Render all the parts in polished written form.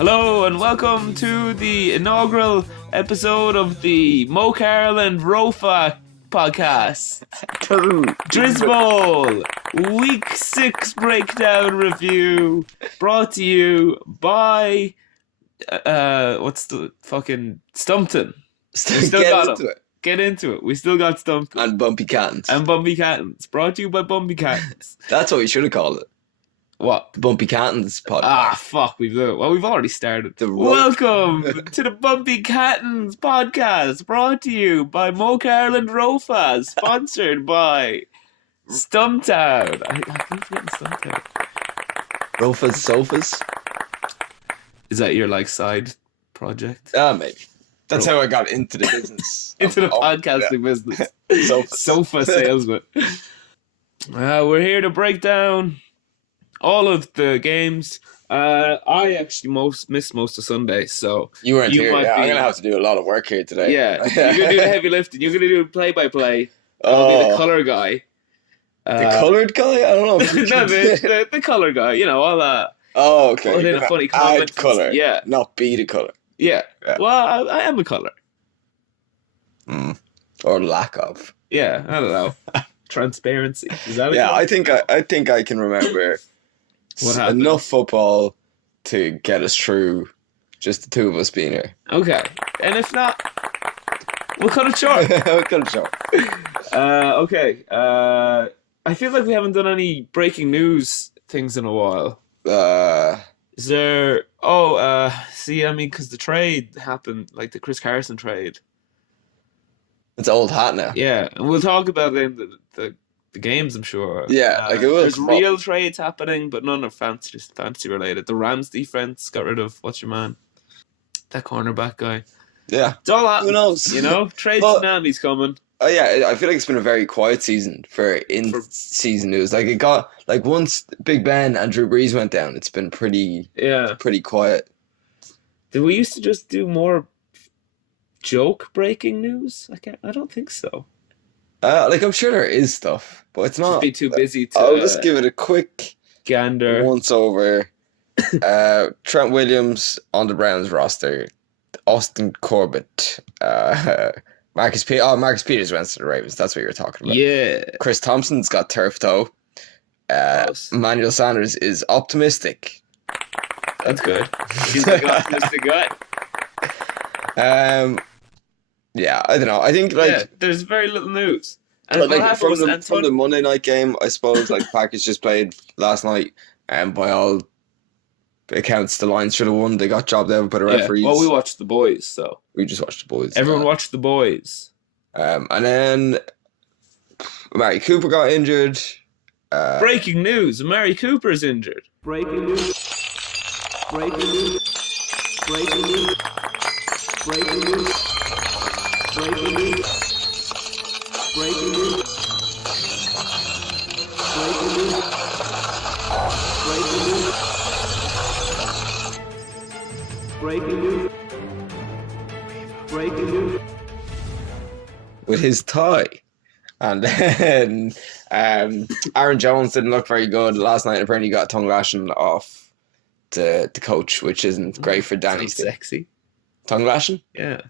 Hello and welcome to the inaugural episode of the Mocarl and Rofa podcast. Drisbowl, week 6 breakdown review, brought to you by what's the fucking Stumpton. Get into it. We still got Stumpton. And Bumpy Cattons. Brought to you by Bumpy Cattons. That's what we should have called it. What? The Bumpy Cattons podcast. Ah, fuck, we've already started. Welcome to the Bumpy Cattons podcast, brought to you by Mocarl and Rofa, sponsored by Stumptown. I keep forgetting Stumptown. Rofa's Sofas? Is that your, side project? Maybe. That's how I got into the business. Into the podcasting business. Sofa salesman. We're here to break down all of the games. I actually missed most of Sunday, so you weren't here. Yeah, I'm gonna have to do a lot of work here today. Yeah, you're gonna do the heavy lifting. You're gonna do play-by-play. I'll be the color guy. The colored guy? I don't know. No, the color guy. You know, all that. Oh, okay. Put in a funny comment. Add color. Yeah. Not be the color. Yeah. Well, I am a color. Or lack of. Yeah, I don't know. Transparency. Is that it? Yeah, I think I can remember enough football to get us through, just the two of us being here. Okay. And if not, we'll cut it short. Okay. I feel like we haven't done any breaking news things in a while. Is there... because the trade happened, like the Chris Carson trade. It's old hat now. Yeah, and we'll talk about it in the games, I'm sure. Yeah, it will. There's real trades happening, but none are fantasy related. The Rams defense got rid of, what's your man? That cornerback guy. Yeah. It's all happening. Who knows? You know, trade tsunami's coming. Oh yeah, I feel like it's been a very quiet season for in-season news. Like it got once Big Ben and Drew Brees went down, it's been pretty quiet. Did we used to just do more joke breaking news? I don't think so. I'm sure there is stuff, but it's not. Just be too busy to. I'll just give it a quick gander. Once over. Trent Williams on the Browns roster. Austin Corbett. Marcus Peters went to the Ravens. That's what you were talking about. Yeah. Chris Thompson's got turf toe. Emmanuel Sanders is optimistic. That's good. He's like an optimistic guy. Yeah, I don't know. I think there's very little news. And from the Monday night game, I suppose Packers just played last night, and by all accounts, the Lions should have won. They got jobbed out by the referees. Well, we watched The Boys, so we just watched The Boys. Everyone watched The Boys. And then Amari Cooper got injured. Breaking news: Amari Cooper is injured. Breaking news. Breaking news. Breaking news. Breaking news. Breaking news. Breaking news. Breaking news. Breaking news. Breaking news. Breaking news. With his tie. And then Aaron Jones didn't look very good last night. Apparently he got a tongue lashing off the coach, which isn't great for Danny. Sexy. Tongue lashing? Yeah.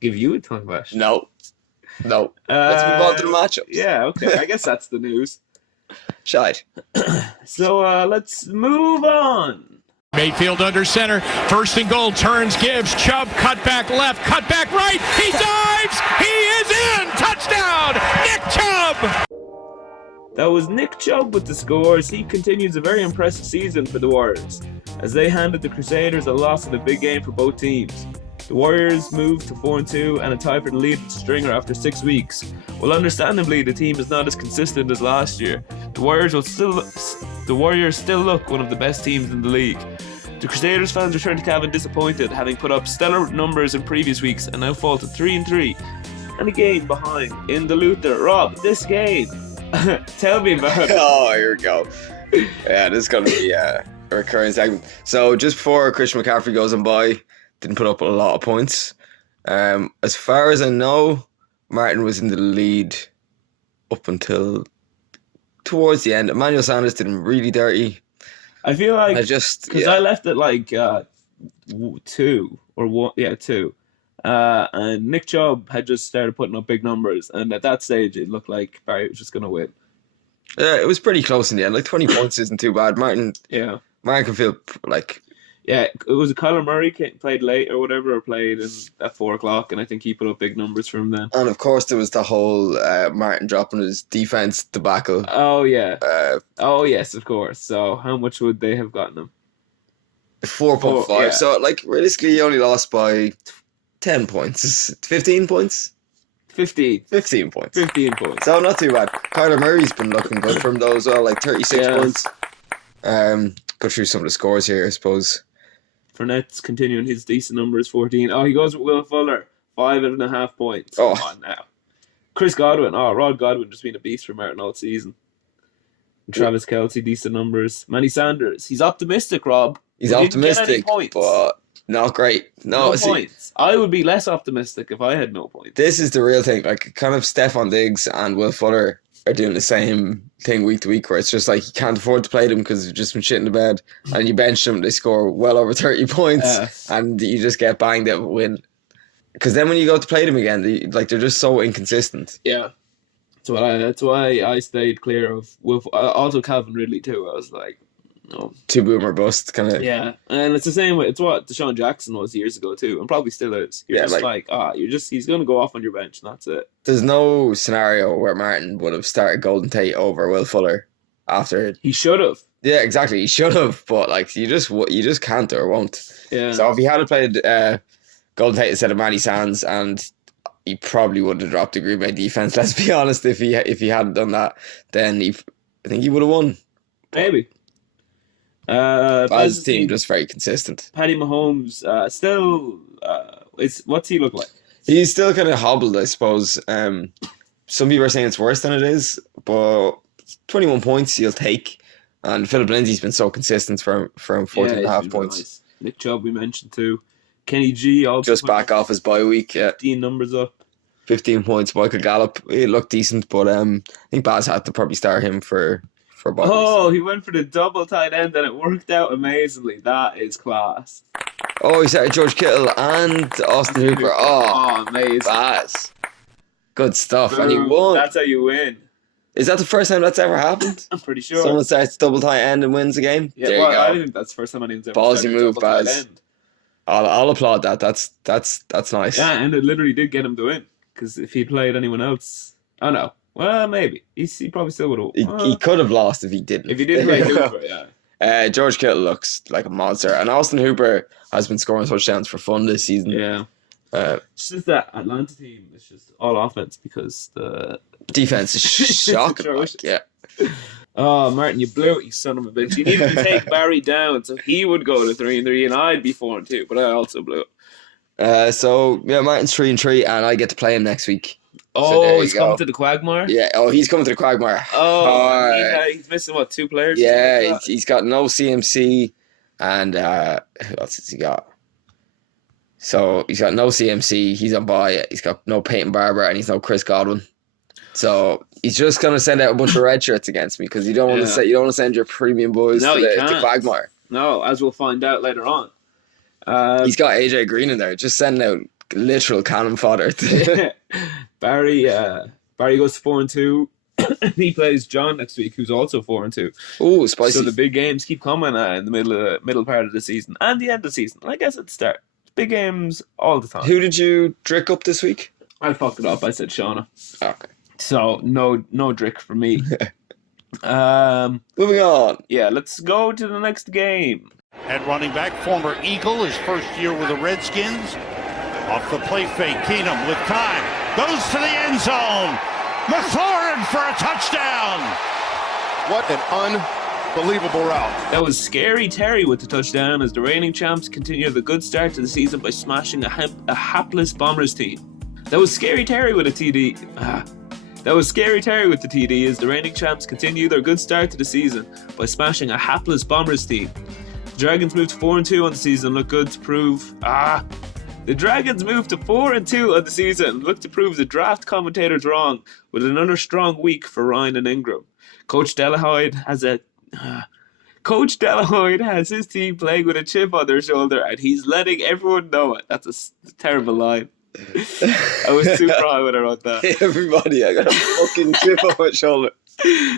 Give you a tongue lash? No. Let's move on to the matchups. Yeah, okay. I guess that's the news. Shite. So let's move on. Mayfield under center, first and goal, turns, gives, Chubb, cut back left, cut back right, he dives, he is in, touchdown, Nick Chubb! That was Nick Chubb with the scores. He continues a very impressive season for the Warriors, as they handed the Crusaders a loss in a big game for both teams. The Warriors moved to 4-2 and a tie for the lead with Stringer after 6 weeks. While understandably the team is not as consistent as last year, the Warriors still look one of the best teams in the league. The Crusaders fans return to Cavan disappointed, having put up stellar numbers in previous weeks and now fall to 3-3 and a game behind in the Luther. Rob, this game, tell me about it. Oh, here we go. Yeah, this is going to be a recurring segment. So just before Christian McCaffrey goes on by, didn't put up a lot of points. As far as I know, Martin was in the lead up until towards the end. Emmanuel Sanders did him really dirty. I feel like because I left it like two or one. Yeah, two. And Nick Chubb had just started putting up big numbers, and at that stage, it looked like Barry was just going to win. It was pretty close in the end. Like 20 points isn't too bad. Martin can feel like. Yeah, it was Kyler Murray played late or whatever, or played at 4:00, and I think he put up big numbers for him then. And of course, there was the whole Martin dropping his defense debacle. Oh yeah. Oh yes, of course. So how much would they have gotten him? 4.5. Yeah. So like realistically, he only lost by 10 points. 15 points. 15 points. 15 points. So not too bad. Kyler Murray's been looking good for him though as well, like 36 points. Go through some of the scores here, I suppose. Fournette's continuing his decent numbers, 14. Oh, he goes with Will Fuller, 5.5 points. Oh. Come on now. Chris Godwin. Oh, Rod Godwin just been a beast for Martin all season. And Travis Kelce, decent numbers. Manny Sanders. He's optimistic, Rob. He's optimistic, but not great. No points. I would be less optimistic if I had no points. This is the real thing. Like, kind of Stephon Diggs and Will Fuller are doing the same thing week to week, where it's just like you can't afford to play them because you've just been shit in the bed, and you bench them, they score well over 30 points, and you just get banged out with a win. Because then when you go to play them again, they're just so inconsistent. Yeah. That's why I stayed clear of also Calvin Ridley too. I was like, no. Two boomer bust kind of. Yeah, and it's the same way. It's what Deshaun Jackson was years ago too, and probably still is. You're he's going to go off on your bench, and that's it. There's no scenario where Martin would have started Golden Tate over Will Fuller after. He should have. Yeah, exactly. He should have, but like you just can't or won't. Yeah. So if he had played Golden Tate instead of Manny Sands, and he probably would have dropped the Green Bay defense. Let's be honest. If he hadn't done that, then I think he would have won. Maybe. As a team, just very consistent. Patty Mahomes still. What's he look like? He's still kind of hobbled, I suppose. Some people are saying it's worse than it is, but 21 points he'll take. And Philip Lindsay's been so consistent for 14.5 points. Nice. Nick Chubb we mentioned too. Kenny G also just back off his bye week. 15 numbers up. 15 points. Michael Gallup, he looked decent, but I think Baz had to probably start him for bye. Oh, he went for the double tight end and it worked out amazingly. That is class. Oh, he started George Kittle and Austin Hooper. Oh, amazing. Baz. Good stuff. Boom. And he won. That's how you win. Is that the first time that's ever happened? I'm pretty sure. Someone starts double tight end and wins a game? Yeah, there you go. I think that's the first time anyone's ever ballsy move, Baz. I'll applaud that. That's nice. Yeah, and it literally did get him to win. Because if he played anyone else, oh no. Well, maybe he probably still would have. He could have lost if he didn't. If he didn't play Hooper, yeah. George Kittle looks like a monster, and Austin Hooper has been scoring touchdowns for fun this season. Yeah. It's just that Atlanta team is just all offense because the defense is shocking. Yeah. Oh, Martin, you blew it, you son of a bitch. You needed to take Barry down so he would go to 3-3 and I'd be 4-2, but I also blew it. So yeah, Martin's 3-3 and I get to play him next week. Oh, so he's coming to the Quagmire? Yeah, he's coming to the Quagmire. Oh, he's missing, 2 players? Yeah, he's got no CMC, and who else has he got? So he's got no CMC, he's on bye, he's got no Peyton Barber, and he's no Chris Godwin. So he's just going to send out a bunch of red shirts against me, because you don't want to send your premium boys to Quagmire. No, as we'll find out later on. He's got AJ Green in there, just sending out literal cannon fodder. Barry goes to 4-2. He plays John next week, who's also 4-2. Oh, spicy! So the big games keep coming in the middle part of the season and the end of the season. I guess at the start, big games all the time. Who did you drick up this week? I fucked it up. I said Shauna. Okay. So no drick for me. Moving on. Yeah, let's go to the next game. At running back, former Eagle, his first year with the Redskins. Off the play fake, Keenum with time. Goes to the end zone. McLaurin for a touchdown. What an unbelievable route. That was Scary Terry with the touchdown as the reigning champs continue the good start to the season by smashing a hapless Bombers team. That was Scary Terry with a TD. That was Scary Terry with the TD as the reigning champs continue their good start to the season by smashing a hapless Bombers team. The Dragons moved to 4-2 on the season and look good to prove... The Dragons moved to 4-2 on the season and look to prove the draft commentators wrong with another strong week for Ryan and Ingram. Coach Delahoyde has Coach Delahoyde has his team playing with a chip on their shoulder, and he's letting everyone know it. That's a terrible line. I was too proud when I wrote that. Everybody, I got a fucking chip on my shoulder.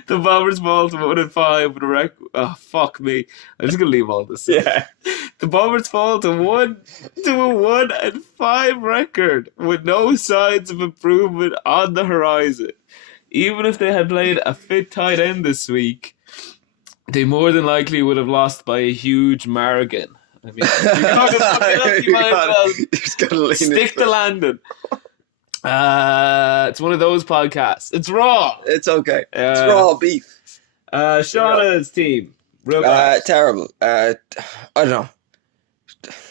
The Bombers fall to 1-5 with a record. Oh, fuck me. I'm just going to leave all this. Yeah. The Bombers fall to a 1-5 record with no signs of improvement on the horizon. Even if they had played a fit tight end this week, they more than likely would have lost by a huge margin. I mean, you might as well stick to landing. It's one of those podcasts. It's raw. It's okay. It's raw beef. Shauna's team. Real bad. Terrible. I don't know.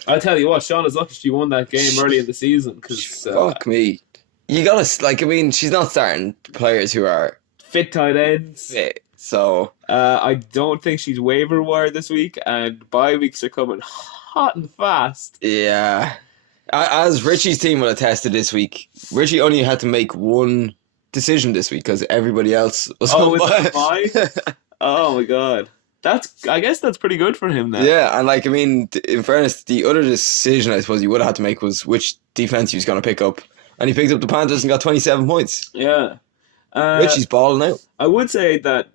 I'll tell you what, Shauna's lucky she won that game early in the season. Cause, fuck me. You gotta, like, I mean, she's not starting players who are fit tight ends. fit. So I don't think she's waiver wire this week, and bye weeks are coming hot and fast. Yeah. As Richie's team will attest to this week, Richie only had to make one decision this week because everybody else was on bye. Oh my god. I guess that's pretty good for him then. Yeah, and like, I mean, in fairness, the other decision I suppose he would have had to make was which defense he was going to pick up. And he picked up the Panthers and got 27 points. Yeah. Richie's balling out. I would say that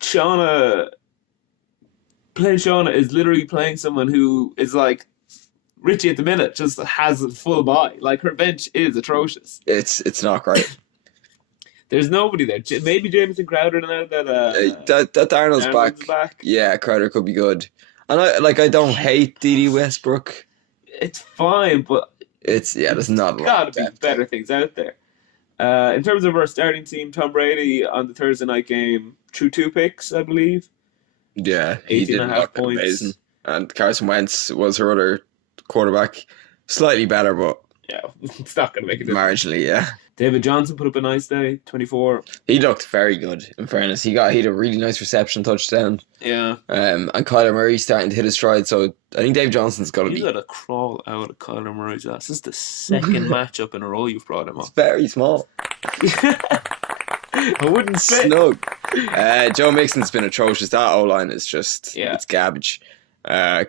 Shauna is literally playing someone who is like Richie at the minute, just has a full buy. Like, her bench is atrocious. It's not great. There's nobody there. Maybe Jameson Crowder now that Darnold's back. Yeah, Crowder could be good. And I don't hate Dede Westbrook. It's fine, but there's not a lot. Gotta be better things out there. In terms of our starting team, Tom Brady on the Thursday night game threw 2 picks, I believe. Yeah, he did look points. Amazing. And Carson Wentz was her other quarterback. Slightly better, but yeah, it's not going to make a difference. Marginally, yeah. David Johnson put up a nice day, 24. He looked very good, in fairness. He had a really nice reception touchdown. Yeah. And Kyler Murray starting to hit his stride, so I think Dave Johnson's got to be... He's got to crawl out of Kyler Murray's ass. This is the second matchup in a row you've brought him up. It's very small. I wouldn't say. Snug. Joe Mixon's been atrocious. That O-line is just... Yeah. It's garbage.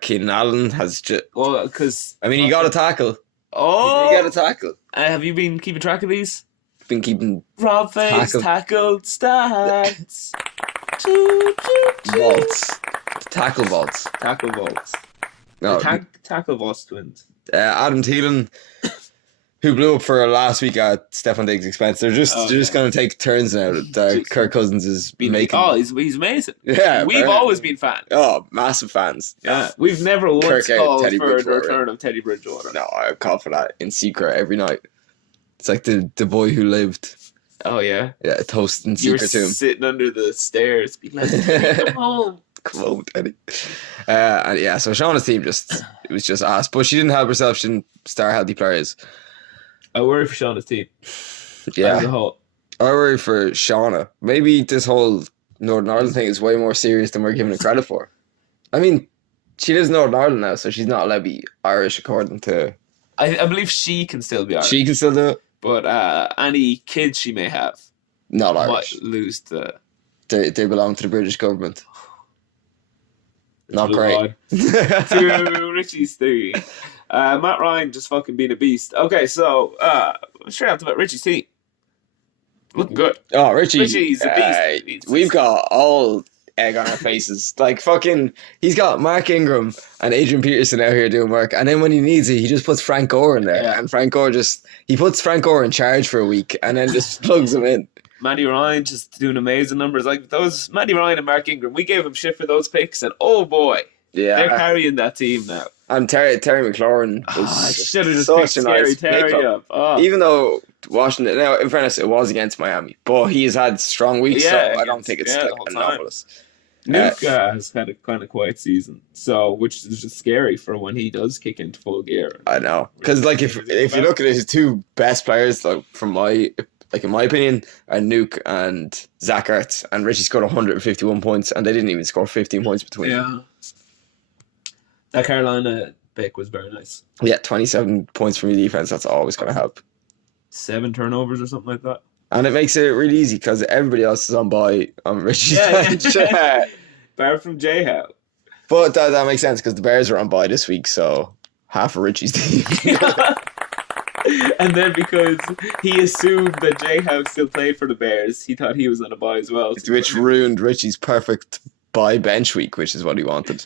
Keenan Allen has just... Well, because... I mean, he got a tackle. Oh! He got a tackle. Have you been keeping track of these? Been keeping... Rob Face tackled stats. Vaults. Tackle vaults. Tackle vaults. No, Tackle vaults twins. Adam Thielen, who blew up for last week at Stephon Diggs' expense. They're just going to take turns now that Kirk Cousins is making... Oh, he's amazing. Yeah. We've always been fans. Oh, massive fans. Yeah. We've never once called Teddy for the return of Teddy Bridgewater. No, I call for that in secret every night. It's like the boy who lived. Oh, yeah? Yeah, a toast in secret to him. Sitting under the stairs, being like, come home. Come home, Teddy. And yeah, so Shauna's team it was just ass. But she didn't help herself. She didn't start healthy players. I worry for Shauna's team. Yeah. As a whole. I worry for Shauna. Maybe this whole Northern Ireland thing is way more serious than we're giving it credit for. I mean, she lives in Northern Ireland now, so she's not allowed to be Irish according to... I believe she can still be Irish. She can still do it? But any kids she may have not Irish. Might lose the... They belong to the British government. Not great. To Richie's theory. Matt Ryan just fucking being a beast. Okay, so straight after that, Richie's team. Looking good. Oh, Richie's a beast. We've got all egg on our faces. Like, fucking, he's got Mark Ingram and Adrian Peterson out here doing work, and then when he needs it, he just puts Frank Gore in there. Yeah. And he puts Frank Gore in charge for a week and then just plugs him in. Matty Ryan just doing amazing numbers. Like those Matty Ryan and Mark Ingram, we gave him shit for those picks, and oh boy, they're carrying that team now. And Terry McLaurin was should have just picked Scary Terry up. Oh. Even though Washington, now in fairness, it was against Miami, but he has had strong weeks, so I don't think it's like anomalous. Nuke has had a kind of quiet season, which is just scary for when he does kick into full gear. I know, because like if you look at his two best players, like in my opinion, are Nuke and Zach Ertz, and Richie scored 151 points, and they didn't even score 15 points between them. That Carolina pick was very nice. Yeah, 27 points from your defense. That's always going to help. 7 turnovers or something like that. And it makes it really easy because everybody else is on bye on Richie's bench. Apart from J-How. But that makes sense because the Bears are on bye this week, so half of Richie's team. And then because he assumed that J-How still played for the Bears, he thought he was on a bye as well. Which ruined Richie's perfect bye bench week, which is what he wanted.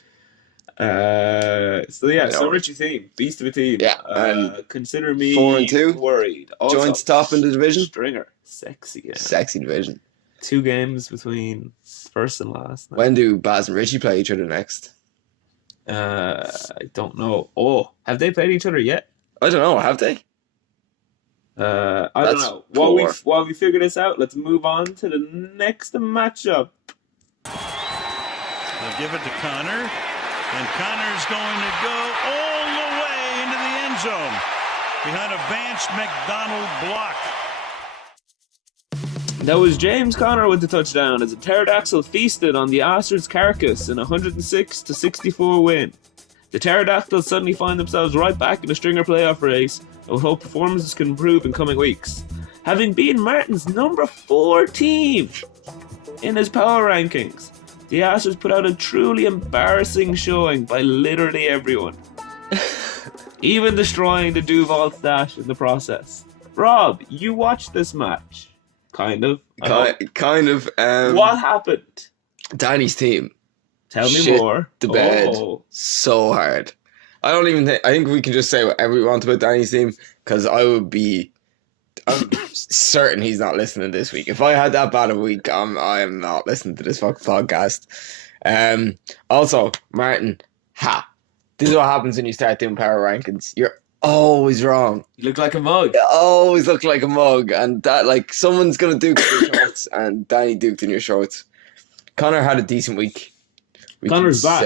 So Richie's team, beast of a team. Yeah, consider me 4-2. worried. Also, Joins top in the division. Stringer, sexy game. Sexy division. 2 games between first and last. When do Baz and Richie play each other next? I don't know. Oh, have they played each other yet? I don't know. Have they? I That's don't know. poor. While we figure this out, let's move on to the next matchup. They'll give it to Connor, and Connor's going to go all the way into the end zone behind a Vance McDonald block. That was James Conner with the touchdown as the pterodactyl feasted on the Ostrich carcass in a 106-64 win. The pterodactyls suddenly find themselves right back in the Stringer playoff race and we hope performances can improve in coming weeks. Having beaten Martin's number 4 team in his power rankings, the Ostrich put out a truly embarrassing showing by literally everyone, even destroying the Duval stash in the process. Rob, you watched this match. Kind of. Kind of. What happened? Danny's team. Tell me Shit more. The bed Oh. so hard. I don't even think. I think we can just say whatever we want about Danny's team because I'm certain he's not listening this week. If I had that bad a week, I am not listening to this fucking podcast. Also, Martin, this is what happens when you start doing power rankings. You're always wrong. You look like a mug. You always look like a mug, and that like someone's gonna duke in your shorts, and Danny duked in your shorts. Connor had a decent week. Connor's back.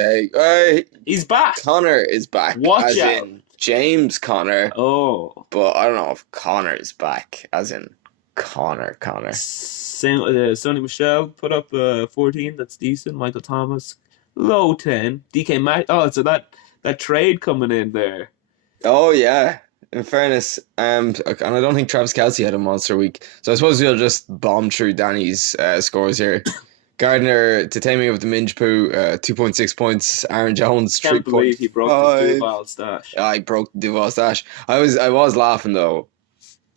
He's back. Connor is back. Watch as out. in James Connor. Oh. But I don't know if Connor is back, as in Connor. Sonny Michelle put up 14. That's decent. Michael Thomas, low 10. DK Mac. Oh, so that trade coming in there. Oh, yeah. In fairness, and I don't think Travis Kelce had a monster week. So I suppose we'll just bomb through Danny's scores here. Gardner, Tatemi with the Minge Poo, 2.6 points. Aaron Jones, 3 Can't believe points. he broke the Duval stash. I broke the Duval stash. I was laughing though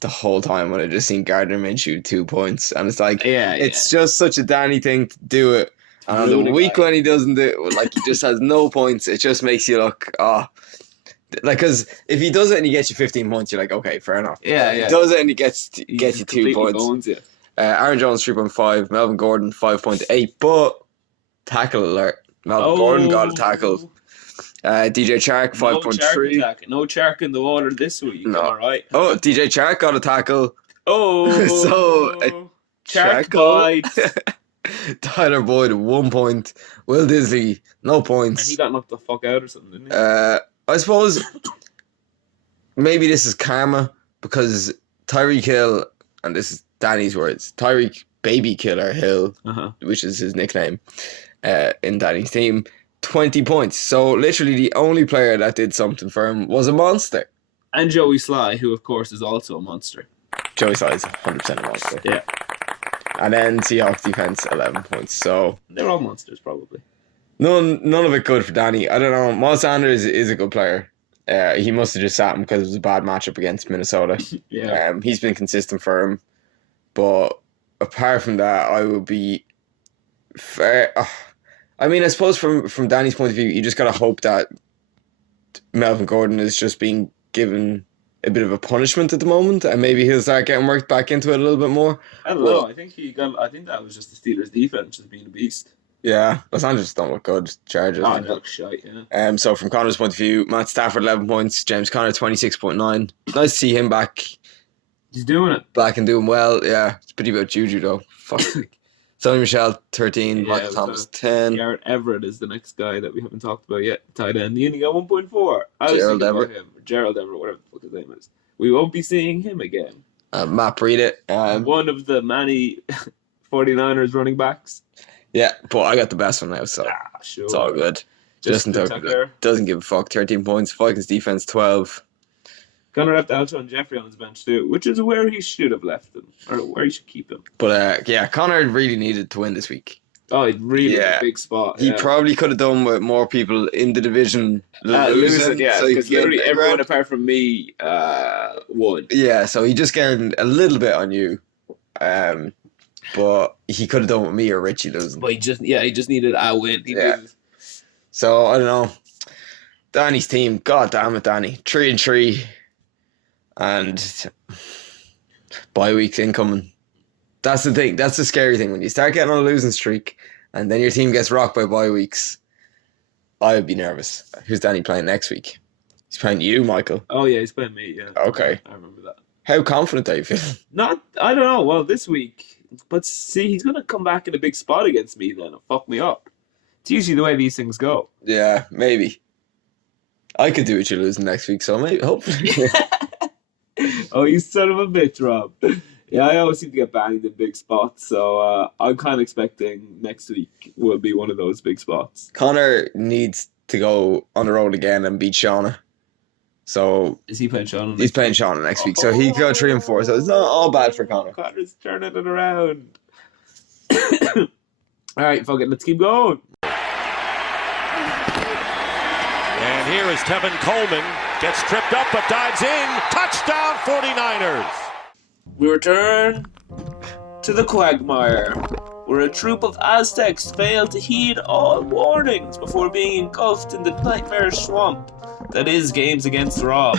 the whole time when I just seen Gardner Minshew 2 points, and it's like it's just such a Danny thing to do it. And on the week when he doesn't do it, like he just has no points, it just makes you look like because if he does it and he gets you 15 points, you're like okay, fair enough. Yeah. If he does it and he gets you 2 points. Owns you. Aaron Jones 3.5, Melvin Gordon 5.8, but tackle alert. Melvin Gordon got a tackle. DJ Chark 5.3. No Chark in the water this week. No. All right. Oh, DJ Chark got a tackle. Oh. So Chark bites. Tyler Boyd 1 point. Will Disley no points. And he got knocked the fuck out or something, didn't he? I suppose maybe this is karma because Tyreek Hill, and this is Danny's words, Tyreek Baby Killer Hill, which is his nickname in Danny's team, 20 points. So literally the only player that did something for him was a monster. And Joey Sly, who of course is also a monster. Joey Sly is 100% a monster. Yeah. And then Seahawks defense 11 points. So they're all monsters probably. None of it good for Danny. I don't know. Miles Sanders is a good player. He must have just sat him because it was a bad matchup against Minnesota. Yeah. He's been consistent for him. But apart from that, I would be fair. I mean, I suppose from Danny's point of view, you just got to hope that Melvin Gordon is just being given a bit of a punishment at the moment, and maybe he'll start getting worked back into it a little bit more. I don't know. I think that was just the Steelers' defense just being a beast. Yeah, Los Angeles don't look good. Chargers. Oh, they look shite, yeah. So from Connor's point of view, Matt Stafford 11 points, James Conner 26.9. Nice to see him back. He's doing it. Back and doing well. Yeah, it's pretty about Juju though. Fuck. Sonny Michelle 13, Yeah, Michael Thomas 10. Garrett Everett is the next guy that we haven't talked about yet. Tight end. He only got 1.4. Gerald Everett. Gerald Everett, whatever the fuck his name is. We won't be seeing him again. Matt Breida. One of the many 49ers running backs. Yeah, but I got the best one now, so sure. It's all good. Justin Tucker Tucker. doesn't give a fuck. 13 points. Vikings defense 12. Connor left Alshon Jeffrey on his bench too, which is where he should have left him, or where he should keep him. But yeah, Connor really needed to win this week. Oh, it's really Yeah. a big spot. He yeah. probably could have done with more people in the division losing. Yeah, so he because could get literally big everyone round. apart from me won. Yeah, so he just gained a little bit on you. But he could have done with me or Richie losing. But he just needed a win. He Yeah. did. So I don't know. Danny's team, god damn it, Danny. 3-3. And bye weeks incoming. That's the thing. That's the scary thing. When you start getting on a losing streak and then your team gets rocked by bye weeks, I would be nervous. Who's Danny playing next week? He's playing you, Michael. Oh yeah, he's playing me. Yeah. Okay. I remember that. How confident are you feeling? I don't know. Well, this week, but see, he's gonna come back in a big spot against me then and fuck me up. It's usually the way these things go. Yeah, maybe. I could do what you're losing next week, so maybe, hopefully. Oh, you son of a bitch, Rob. Yeah, I always seem to get banged in big spots, so I'm kind of expecting next week will be one of those big spots. Connor needs to go on the road again and beat Shauna. So Is he playing Sean? he's playing Shauna next week, so he could go 3-4. So it's not all bad for Connor. Connor's turning it around. All right, fuck it, let's keep going. And here is Tevin Coleman. Gets tripped up but dives in. Touchdown 49ers. We return to the quagmire, where a troop of Aztecs failed to heed all warnings before being engulfed in the nightmare swamp that is Games Against Rob.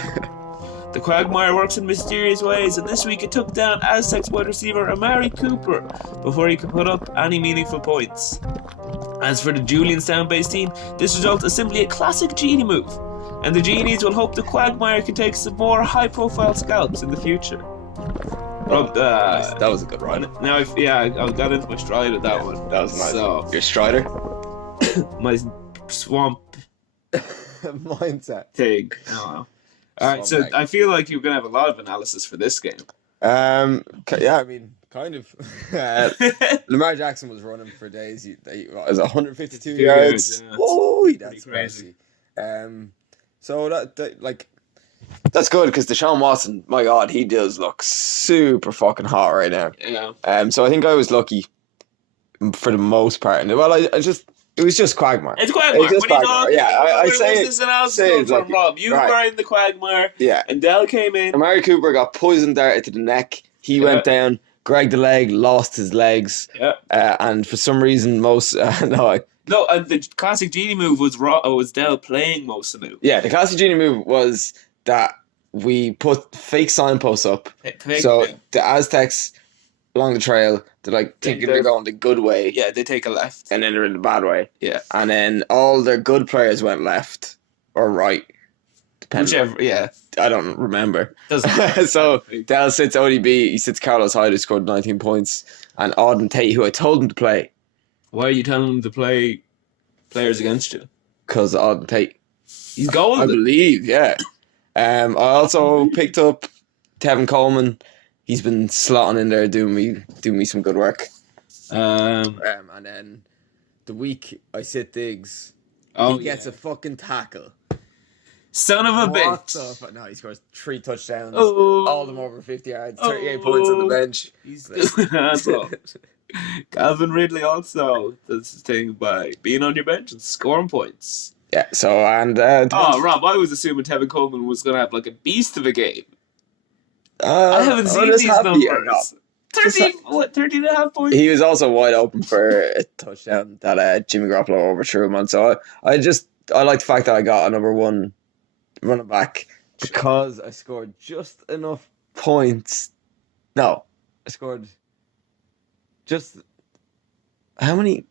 The quagmire works in mysterious ways, and this week it took down Aztecs wide receiver Amari Cooper before he could put up any meaningful points. As for the Julianstown-based team, this result is simply a classic Genie move, and the Genies will hope the quagmire can take some more high-profile scalps in the future. Rob, That was a good run. now, I got into my stride at that one. That was nice. So, Your Strider? my swamp Mindset. thing. I don't know. Alright, so Swamp I feel like you're going to have a lot of analysis for this game. Yeah, I mean, kind of. Lamar Jackson was running for days. He was 152 yards. Yeah. Oh, that's Pretty crazy. crazy. So that's good because Deshaun Watson, my God, he does look super fucking hot right now. Yeah. So I think I was lucky for the most part. And well, it was just quagmire. It's quagmire. It's just What are you quagmire. talking Yeah, about? I say this analysis say come it's from lucky. Rob. You Right. were in the quagmire, Yeah. and Dell came in. Amari Cooper got poison dart to the neck. He went down, grabbed the leg, lost his legs. Yeah. And for some reason, No, and the classic Genie move was Dell playing most of the move. the classic Genie move was that we put fake signposts up. So the Aztecs along the trail, they're like thinking they're going the good way, Yeah, they take a left. and then they're in the bad way. Yeah. And then all their good players went left or right. Depending. Whichever, yeah. I don't remember. Doesn't So Dell sits ODB, he sits Carlos Hyde, who scored 19 points, and Auden Tate, who I told him to play. Why are you telling them to play players against you? Because Auden Tate. He's going. I believe, yeah. I also picked up Tevin Coleman. He's been slotting in there doing me some good work. And then the week I sit Diggs, he gets a fucking tackle. Son of a What bitch. the no, he scores 3 touchdowns, Oh. all of them over 50 yards, 38 points on the bench. He's asshole. Calvin Ridley also does his thing by being on your bench and scoring points. Yeah, so and Oh, Rob, I was assuming Tevin Coleman was going to have like a beast of a game. I haven't seen these numbers. 13 and a half points? He was also wide open for a touchdown that Jimmy Garoppolo overthrew him on. So I like the fact that I got a number one running back because I scored just enough points. No, I scored just how many?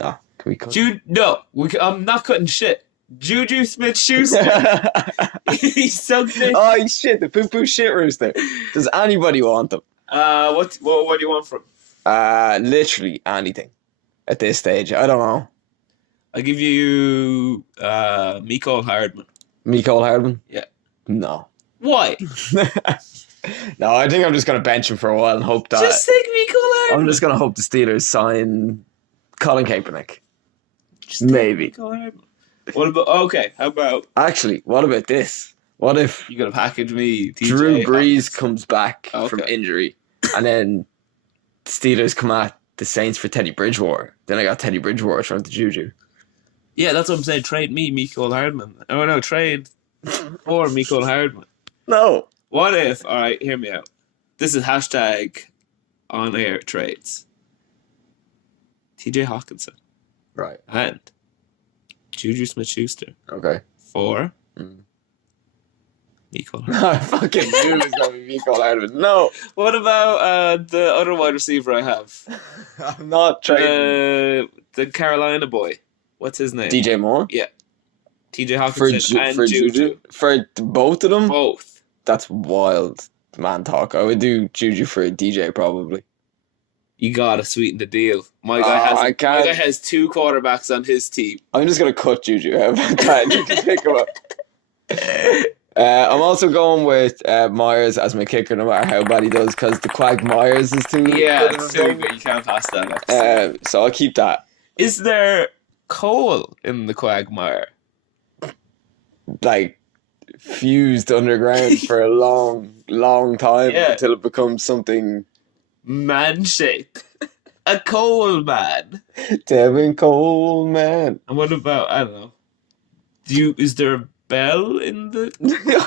No, can we cut? I'm not cutting shit. Juju Smith-Schuster. He's so good. Oh shit! The poo shit rooster. Does anybody want them? What do you want from? Literally anything at this stage. I don't know. I'll give you Mecole Hardman. Mecole Hardman? Yeah. No. Why? No, I think I'm just gonna bench him for a while and hope that. Just take Mecole Hardman. I'm just gonna hope the Steelers sign Colin Kaepernick. Just take Maybe. Mecole Hardman. How about Actually, what about this? What if you gotta package me TJ Drew Brees Hawkins? comes back from Okay. injury and then Steelers come at the Saints for Teddy Bridgewater. Then I got Teddy Bridgewater trying to Juju. Yeah, that's what I'm saying. Trade me, Mecole Hardman. Oh no, trade for Mecole Hardman. No. What if? All right, hear me out. This is hashtag on air trades. TJ Hawkinson Right. and Juju Smith-Schuster Okay. for Mm. Mecole Hardman. I fucking knew it was going to be Mecole Hardman. No. What about the other wide receiver I have? I'm not trading. The Carolina boy. What's his name? DJ Moore? Yeah. TJ Hawkinson and for Juju. For both of them? Both. That's wild man talk. I would do Juju for DJ probably. You gotta sweeten the deal. My I guy can't. has 2 quarterbacks on his team. I'm just going to cut Juju. How about that? You can pick him up. I'm also going with Myers as my kicker, no matter how bad he does, because the Quag Myers is too Yeah, good of a it's too thing. good. You can't pass that up. So I'll keep that. Is there coal in the Quagmire? Like, fused underground for a long time Yeah. until it becomes something. Man shape. A coal man. Devin Coleman. And what about, I don't know. Is there a bell in the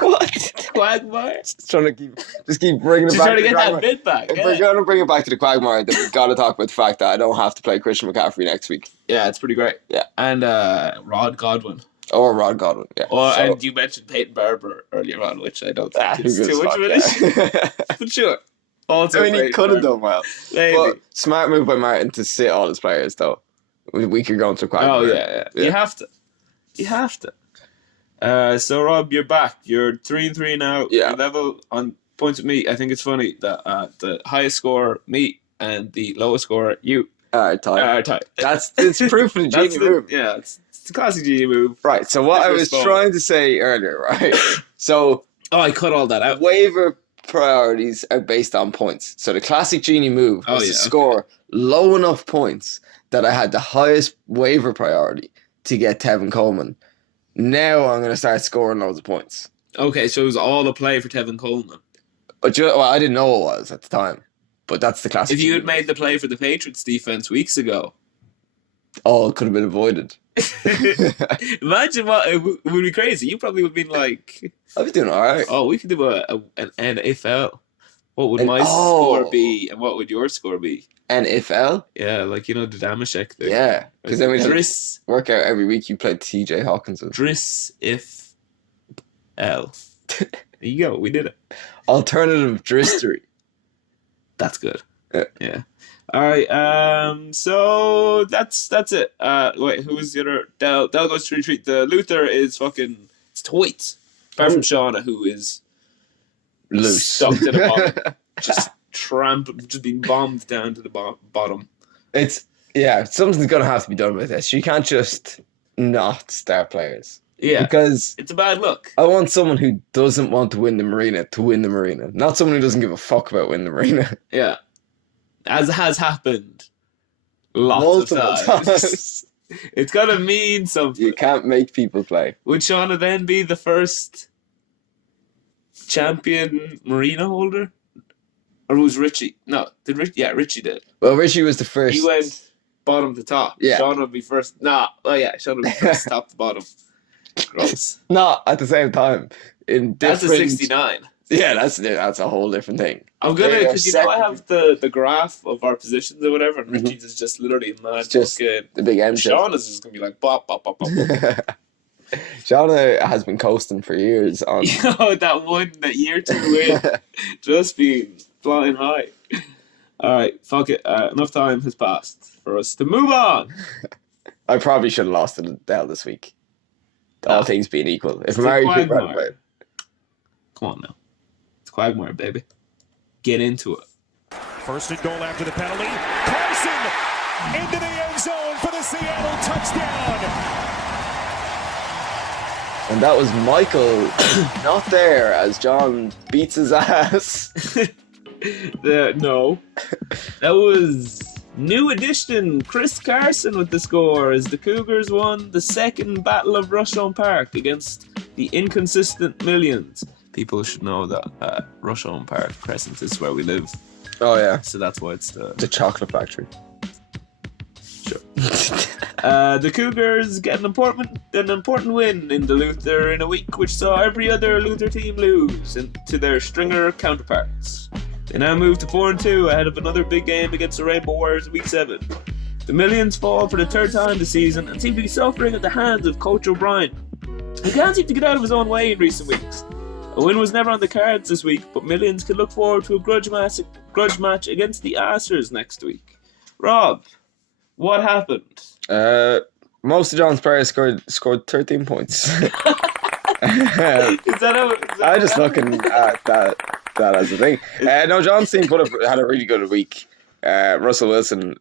What? Quagmire? Just trying to keep bringing it Just back trying to the get that Quagmire. bit back. If Yeah. we're going to bring it back to the Quagmire, then we've got to talk about the fact that I don't have to play Christian McCaffrey next week. Yeah, it's pretty great. Yeah. And Rod Godwin. Or Rod Godwin. Yeah. And you mentioned Peyton Barber earlier on, which I don't think who is gives too a much of an fuck, issue. But sure. Also I mean, he Peyton could have Barber. done well. Maybe. But smart move by Martin to sit all his players, though. We could go into Quagmire. Oh, yeah. You have to. You have to. So, Rob, you're back. You're 3-3 now. Yeah. You're level on points with me. I think it's funny that the highest score, me, and the lowest score, you, All right, Ty. are tied. It's proof of the That's genie the- move. Yeah, it's a classic genie move. Right, so what I was Drisbowl. trying to say earlier, right? So Oh, I cut all that out. waiver priorities are based on points. So the classic genie move was to score low enough points that I had the highest waiver priority to get Tevin Coleman. Now I'm going to start scoring loads of points. Okay, so it was all a play for Tevin Coleman. But I didn't know it was at the time. But that's the classic. If you genie had made the play for the Patriots defense weeks ago, move. All could have been avoided. imagine what it would be crazy. You probably would have been like, I was doing all right. "Oh, we could do an NFL. What would An- my oh. score be, and what would your score be?" NFL? Yeah, like the Damashek thing. Yeah. Because then we just Driss work out every week you played TJ Hawkinson. Driss if L. There you go. We did it. Alternative dristery. That's good. Yeah. All right. So that's it. Wait, who was the other? Del goes to retreat. The Luther is fucking. It's Toit. Apart from Shauna, who is Loose. stuck to the bottom, just being bombed down to the bottom. Something's gonna have to be done with this. You can't just not start players. Yeah, Because it's a bad look. I want someone who doesn't want to win the Marina to win the Marina. Not someone who doesn't give a fuck about winning the Marina. Yeah, as has happened lots Multiple of times. times. It's gotta mean something. You can't make people play. Would Shauna then be the first champion Marina holder? Or was Richie? No, did Richie? Yeah, Richie did. Well, Richie was the first. He went bottom to top. Yeah. Shauna would be first. Nah, oh yeah, Shauna would be first, top to bottom. Gross. Not at the same time. In That's different. a 69. Yeah, that's a whole different thing. I'm gonna, They are because I second. have the graph of our positions or whatever, and Richie's is just literally mad. It's just fucking- the big M show. Shauna's is gonna be like bop bop bop bop. Shauna has been coasting for years on. You know that year 2 win, just being flying high. All right, fuck it. Enough time has passed for us to move on. I probably should have lost to Dell this week. All No. things being equal. If It's a Mary Cooper Quagmire. had played. Come on now, it's Quagmire, baby. Get into it. First and goal after the penalty. Carson into the end zone for the Seattle touchdown. And that was Michael not there as John beats his ass. No, that was new addition Chris Carson with the score as the Cougars won the second Battle of Rusholme Park against the inconsistent Millions. People should know that Rusholme Park Crescent is where we live, Oh yeah, so that's why it's the chocolate factory. The Cougars get an important win in the Luther in a week which saw every other Luther team lose to their Stringer counterparts. They now move to 4-2 ahead of another big game against the Rainbow Warriors week 7. The Millions fall for the third time this season and seem to be suffering at the hands of Coach O'Brien. He can't seem to get out of his own way in recent weeks. A win was never on the cards this week, but Millions can look forward to a grudge match against the Assers next week. Rob, what happened? Most of John's players scored 13 points. I'm just looking at that as a thing. No, John's team had a really good week. Russell Wilson,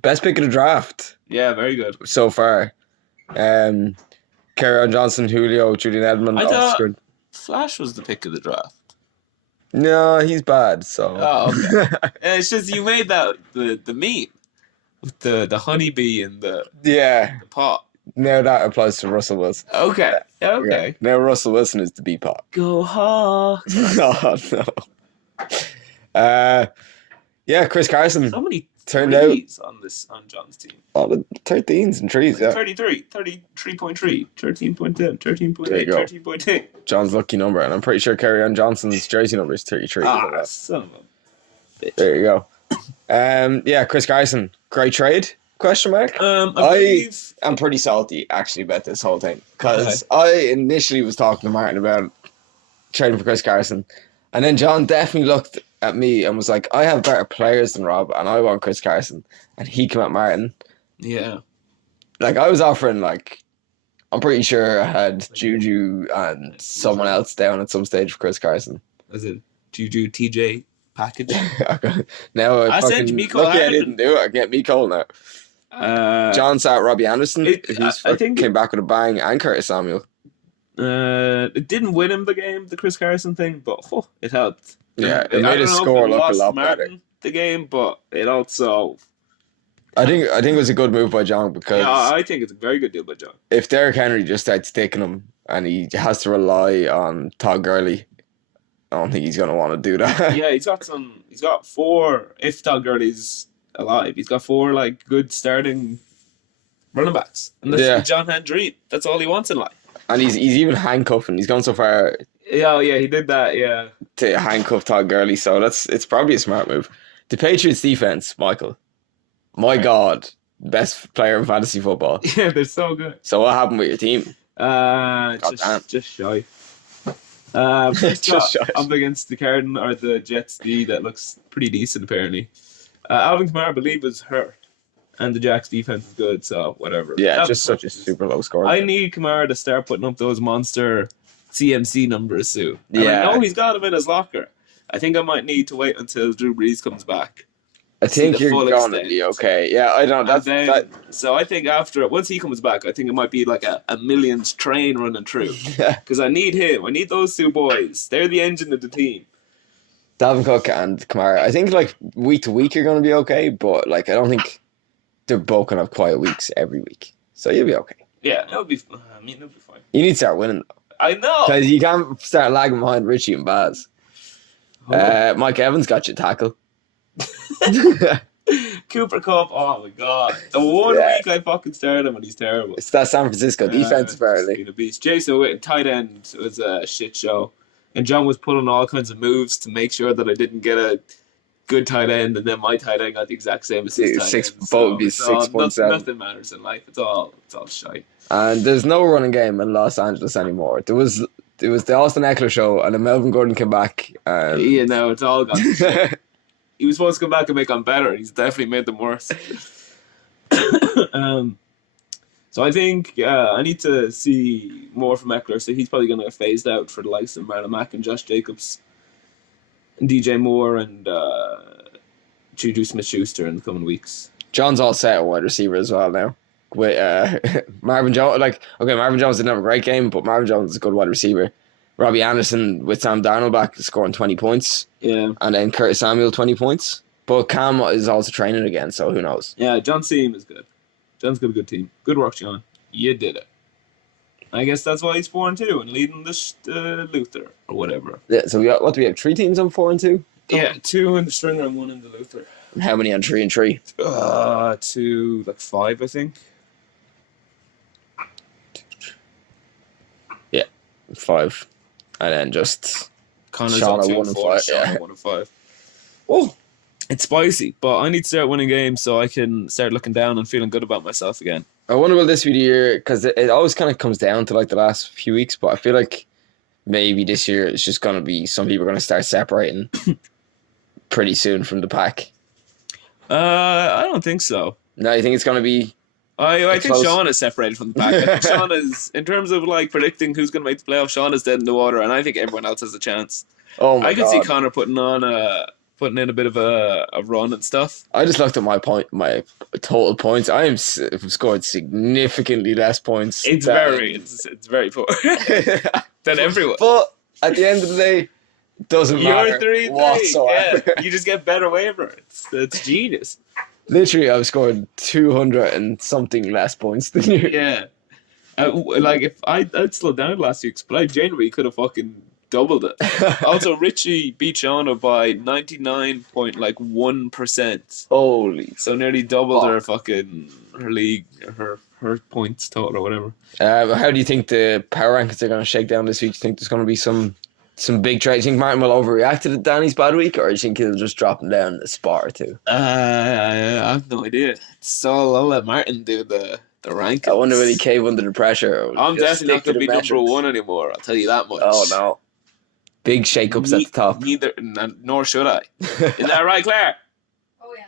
best pick of the draft. Yeah, very good. So far. Kerryon Johnson, Julio, Julian Edelman. I thought Flash was the pick of the draft. No, he's bad, so. Oh, okay. It's just you made that the meme with the honeybee and the pot. Now that applies to Russell Wilson. Okay. Okay. Yeah. Now Russell Wilson is the bee pot. Go Hawks. Oh, no. Chris Carson. So many turned out on John's team. Oh, the 13s and trees, yeah. 33.3, 13.10, 13.8, 13.8. John's lucky number, and I'm pretty sure Kerryon Johnson's jersey number is 33. Son of a bitch. There you go. Chris Carson, great trade? Question mark. I am pretty salty actually about this whole thing because I initially was talking to Martin about trading for Chris Carson, and then John definitely looked at me and was like, I have better players than Rob and I want Chris Carson, and he came at Martin. Yeah, like I was offering, like, I'm pretty sure I had Juju and someone else down at some stage for Chris Carson. Was it Juju TJ package? Now I said Miko. Lucky I didn't do it. I get Miko now. John sat Robbie Anderson, I think came back with a bang, and Curtis Samuel. It didn't win him the Chris Carson thing, but it helped. Yeah, it made his score look a lot better. The game, but it also. I think it was a good move by John because. Yeah, I think it's a very good deal by John. If Derrick Henry just starts sticking him and he has to rely on Todd Gurley, I don't think he's going to want to do that. Yeah, he's got 4. If Todd Gurley's alive, he's got 4 like good starting running backs. And that's John had dream. That's all he wants in life. And he's even handcuffing. He's gone so far. Yeah, he did that. Yeah, to handcuff Todd Gurley. So it's probably a smart move. The Patriots defense, Michael. My God, best player in fantasy football. Yeah, they're so good. So what happened with your team? Just shy. Just shy. Up against the Jets D that looks pretty decent apparently. Alvin Kamara, I believe, was hurt, and the Jacks defense is good, so whatever. Yeah, just such a super low score. I need Kamara to start putting up those monster CMC numbers soon. Yeah, I know he's got him in his locker. I think I might need to wait until Drew Brees comes back. I think you're going to be okay. Yeah, I don't. So I think once he comes back, I think it might be like a Millions train running through. Because I need him. I need those 2 boys. They're the engine of the team. Dalvin Cook and Kamara. I think like week to week you're going to be okay, but like I don't think they're both going to have quiet weeks every week. So you'll be okay. Yeah, it'll be fine. You need to start winning though. I know. Because you can't start lagging behind Richie and Baz. Mike Evans got you tackle. Cooper Kupp, oh my God. The one week I fucking started him and he's terrible. It's that San Francisco defense apparently. He's a beast. Jason Witten, tight end, was a shit show. And John was pulling all kinds of moves to make sure that I didn't get a good tight end, and then my tight end got the exact same as his tight end. Both be 6.7. Nothing matters in life. It's all shite. And there's no running game in Los Angeles anymore. There was the Austin Eckler show, and then Melvin Gordon came back. Yeah, no, it's all gone to shit. He was supposed to come back and make them better. He's definitely made them worse. So I think I need to see more from Eckler. So he's probably going to get phased out for the likes of Marlon Mack and Josh Jacobs and DJ Moore and Juju Smith-Schuster in the coming weeks. John's all set at wide receiver as well now. With Marvin Jones, Marvin Jones didn't have a great game, but Marvin Jones is a good wide receiver. Robbie Anderson with Sam Darnold back scoring 20 points. Yeah. And then Curtis Samuel 20 points. But Cam is also training again, so who knows? Yeah, John's team is good. John's got a good team. Good work, John. You did it. I guess that's why he's 4-2 and leading this Luther or whatever. Yeah. So we have 3 teams on 4-2? Yeah, 2 in the Stringer and 1 in the Luther. And how many on 3 and 3? To like 5, I think. Yeah, 5. And then just Connor's Shauna on 2 1 and and 4. 5. Shauna Yeah. 1 and 5. Oh, It's spicy, but I need to start winning games so I can start looking down and feeling good about myself again. I wonder will this be the year, because it always kind of comes down to like the last few weeks, but I feel like maybe this year it's just going to be some people are going to start separating pretty soon from the pack. I don't think so. No, you think it's going to be... I think close. Sean is separated from the pack. I think Sean is, in terms of like predicting who's going to make the playoffs, Sean is dead in the water, and I think everyone else has a chance. Oh my I can God. see Connor putting in a bit of a run and stuff. I just looked at my total points. I've scored significantly less points. It's very poor than everyone. But at the end of the day, it doesn't matter You're 3-3. whatsoever. Yeah, you just get better waiver. It's genius. Literally, I've scored 200 and something less points than you. Yeah. Like if I'd slowed down last week's, but I genuinely could have fucking doubled it. Also, Richie beat Shauna by 99.1%. Holy. So nearly doubled Fuck. her fucking league, her points total or whatever. How do you think the power rankings are going to shake down this week? Do you think there's going to be some big trades? Do you think Martin will overreact to Danny's bad week, or do you think he'll just drop him down a spot or two? I have no idea. So I'll let Martin do the rankings. I wonder will he cave under the pressure? Or I'm just definitely not stick to going to be the number metrics? 1 anymore. I'll tell you that much. Oh no. Big shake-ups at the top. Neither, nor should I. Is that right, Claire? Oh yeah.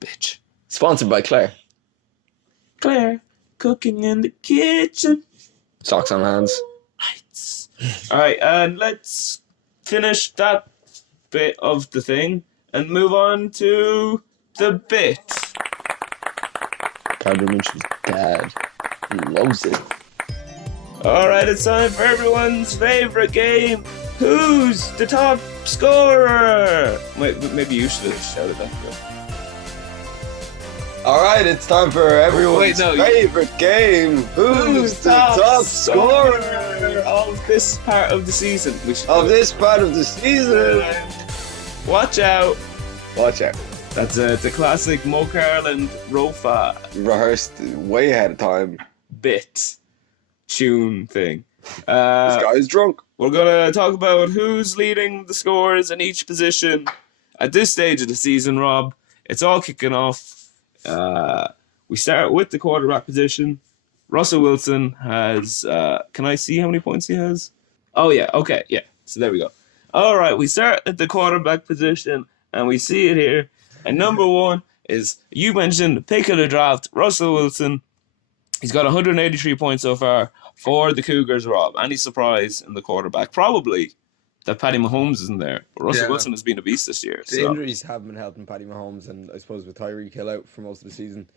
Bitch. Sponsored by Claire. Claire, cooking in the kitchen. Socks on hands. Lights. All right, and let's finish that bit of the thing and move on to the bit. Carter Lynch's dad loves it. All right, it's time for everyone's favorite game. Who's the top scorer? Wait, maybe you should have shouted that. All right, it's time for everyone's favorite game. Who's the top scorer of this part of the season? of this part of the season? Watch out. Watch out. That's the classic Mocarl and Rofa Rehearsed way ahead of time. bit tune thing. This guy's drunk. We're going to talk about who's leading the scores in each position at this stage of the season, Rob. It's all kicking off. We start with the quarterback position. Russell Wilson has... can I see how many points he has? Oh, yeah. Okay, yeah. So there we go. All right, we start at the quarterback position, and we see it here. And number 1 is, you mentioned, the pick of the draft, Russell Wilson. He's got 183 points so far for the Cougars, Rob. Any surprise in the quarterback? Probably that Patty Mahomes isn't there. But Russell Wilson has been a beast this year. The injuries have been helping Patty Mahomes, and I suppose with Tyreek Hill out for most of the season,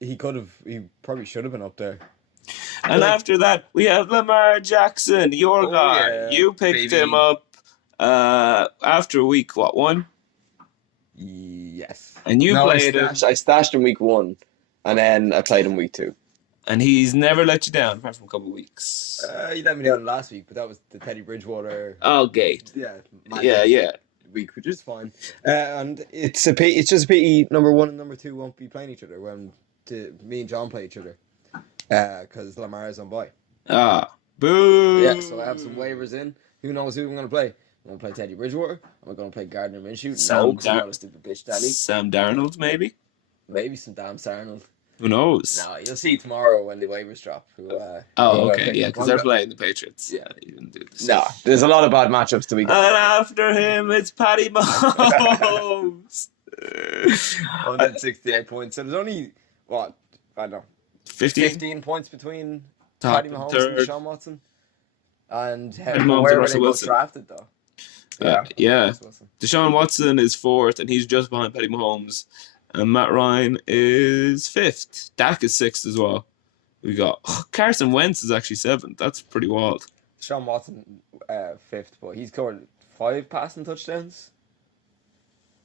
he probably should have been up there. And after that, we have Lamar Jackson, your guy. yeah, You picked baby. him up after week, 1? Yes. And you No, played him, I stashed him week 1, and then I played him week 2. and he's never let you down, apart from a couple of weeks. He let me down last week, but that was the Teddy Bridgewater. Oh, gate. Yeah. Yeah. Week, which is fine. And it's just a pity number 1 and number 2 won't be playing each other when me and John play each other. Because Lamar is on bye. Ah, boo. Yeah, so I have some waivers in. Who knows who I'm going to play? I'm going to play Teddy Bridgewater. I'm going to play Gardner Minshew. Sam No, 'cause I'm Dar- not a stupid bitch, Daddy. Sam Darnold, maybe? Maybe some damn Sarnold. Who knows? No, you'll see tomorrow when the waivers drop. Who Oh, I okay, picked yeah, up. because they're playing the Patriots. Yeah. You didn't do this. No, there's a lot of bad matchups to week. And after him, it's Patty Mahomes. 168 points. So there's only, what, I don't know, 15 points between Top Patty and Mahomes third. and Deshaun Watson. And Mahomes where and were Russell they both Wilson. drafted, though? Yeah. Russell Wilson. Deshaun Watson is 4th, and he's just behind Patty Mahomes. And Matt Ryan is 5th. Dak is 6th as well. We got Carson Wentz is actually 7th. That's pretty wild. Deshaun Watson, 5th, but he's scored 5 passing touchdowns?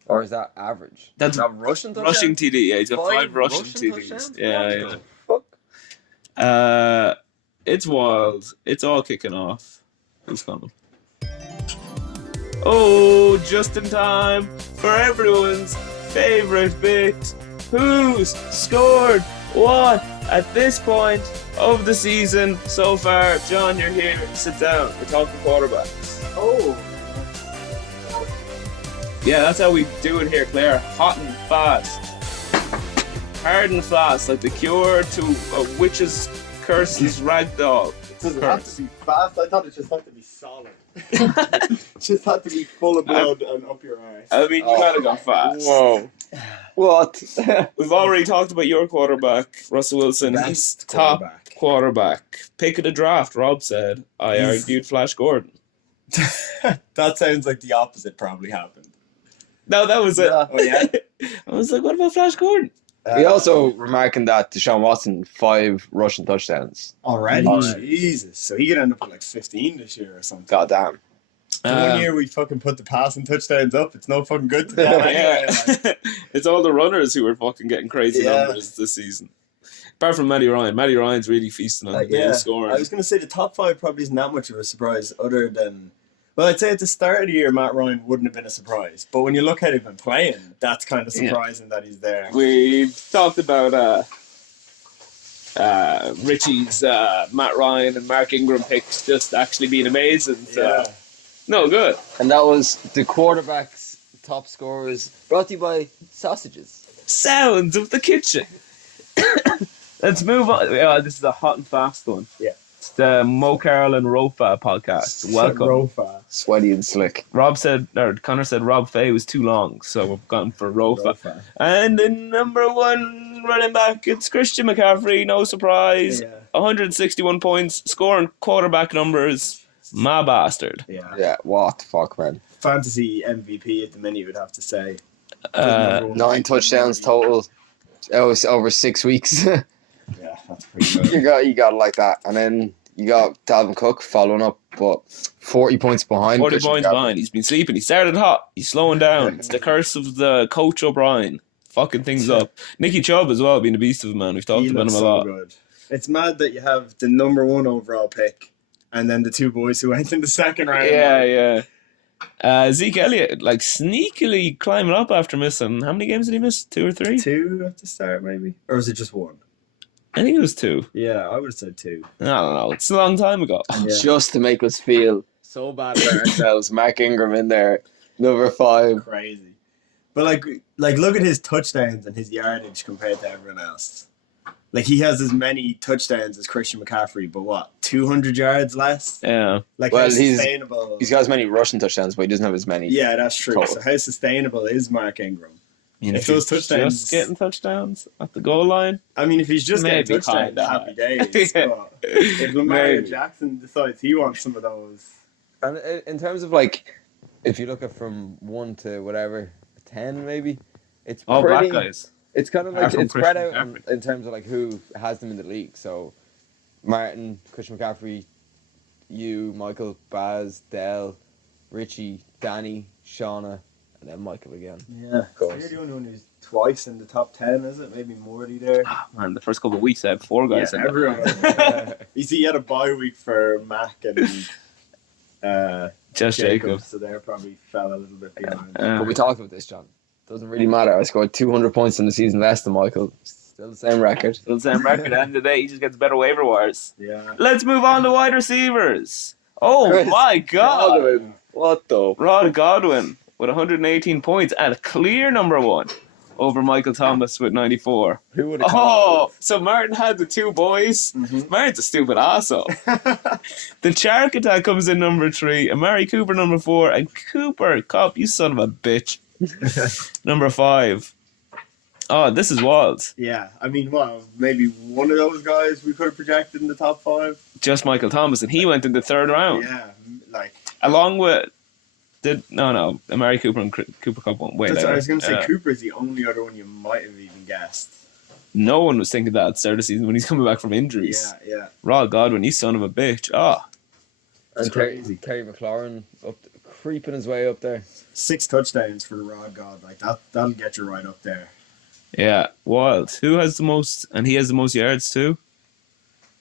Or is that average? That's Not rushing touchdowns? rushing TD. Yeah, he's got 5 5 rushing rushing TDs. touchdowns? Yeah, What yeah. the fuck? It's wild. It's all kicking off. Who's coming? Oh, just in time for everyone's favourite bit. Who's scored what at this point of the season so far? John, you're here. Sit down. We're talking quarterbacks. Oh. Yeah, that's how we do it here, Claire. Hot and fast. Hard and fast, like the cure to a witch's curse's ragdoll. Does it have to be fast? I thought it just had to be solid. It just had to be full of blood and up your arse. I mean, you gotta go fast. Whoa. What? We've already talked about your quarterback, Russell Wilson. He's top quarterback. Pick of the draft, Rob said. I argued Flash Gordon. That sounds like the opposite probably happened. No, that was it. Oh, yeah? I was like, what about Flash Gordon? We also remarking that Deshaun Watson 5 rushing touchdowns. Already? Jesus. So he could end up with like 15 this year or something. God damn. The 1 year we fucking put the passing touchdowns up, it's no fucking good to Yeah, that anyway. Like. It's all the runners who are fucking getting crazy numbers this season. Apart from Matty Ryan. Matty Ryan's really feasting on the scoring. I was going to say the top 5 probably isn't that much of a surprise other than... Well, I'd say at the start of the year, Matt Ryan wouldn't have been a surprise. But when you look at him and playing, that's kind of surprising that he's there. We talked about Richie's Matt Ryan and Mark Ingram picks just actually being amazing. So. No, good. And that was the quarterback's top scorers, brought to you by sausages. Sounds of the kitchen. Let's move on. This is a hot and fast one. Yeah. It's the Mocarl and Rofa podcast. Welcome. Rofa. Sweaty and slick. Connor said Rob Fay was too long, so we've gone for Rofa. And the number 1 running back, it's Christian McCaffrey, no surprise. Yeah. 161 points, scoring quarterback numbers. My bastard. Yeah, what the fuck, man. Fantasy MVP at the minute, you would have to say. 9 touchdowns total. Oh, it's over 6 weeks. Yeah, that's pretty good. you got it like that. And then you got Dalvin Cook following up, but 40 points behind. 40 points behind. He's been sleeping. He started hot. He's slowing down. It's the curse of the coach O'Brien. Fucking things up. Nicky Chubb as well, being a beast of a man. We've talked about him a lot. Good. It's mad that you have the number 1 overall pick and then the 2 boys who went in the second round. Yeah. Zeke Elliott, like sneakily climbing up after missing. How many games did he miss? 2 or 3? 2 at the start, maybe? Or was it just 1? I think it was 2. Yeah, I would have said 2. I don't know. It's a long time ago. Yeah. Just to make us feel so bad about ourselves. Mark Ingram in there, number 5. Crazy. But like look at his touchdowns and his yardage compared to everyone else. Like he has as many touchdowns as Christian McCaffrey, but what, 200 yards less? Yeah. Like Well, how sustainable? He's got as many rushing touchdowns, but he doesn't have as many. Yeah, that's true. Total. So how sustainable is Mark Ingram? If those he's touchdowns- just getting touchdowns at the goal line. I mean, if he's just Maybe getting touchdowns, kinda. happy days. Yeah. But if Lamar Maybe. Jackson decides he wants some of those, And in terms of like, if you look at from 1 to whatever, 10 maybe, it's All pretty, black guys. It's kind of Apart like from it's spread Christian out McCaffrey. in terms of like who has them in the league. So, Martin, Christian McCaffrey, you, Michael, Baz, Dell, Richie, Danny, Shauna, and then Michael again. yeah. So you're the only one who's twice in the top 10, is it? Maybe Morty there. Man, the first couple of weeks I had 4 guys in there. Everyone. You see, you had a bye week for Mac and Just Jacob. so they probably fell a little bit behind. But we talked about this, John. Doesn't really matter. I scored 200 points in the season less than Michael. Still the same record. Still the same record. At the end of the day, he just gets better waiver wires. Yeah. Let's move on to wide receivers. Oh Chris my God. Godwin. What the? Rod Godwin with 118 points and a clear number 1 over Michael Thomas with 94. Who would have Oh, so Martin had the 2 boys. Mhm. Martin's a stupid asshole. The Shark Attack comes in number 3, Amari Cooper number 4, and Cooper Cup, you son of a bitch, number 5. Oh, this is wild. Yeah. I mean, well, maybe one of those guys we could have projected in the top 5. Just Michael Thomas, and he went in the 3rd round. Yeah. Like, Along with Amari Cooper and Cooper Cup went way I later. was going to say Cooper's the only other one you might have even guessed. No one was thinking that at the start of the season when he's coming back from injuries. Yeah. Rod Godwin, you son of a bitch. Oh, And crazy. Terry McLaurin creeping his way up there. 6 touchdowns for the Rod God. Like, that'll get you right up there. yeah, wild. Who has the most? And he has the most yards too.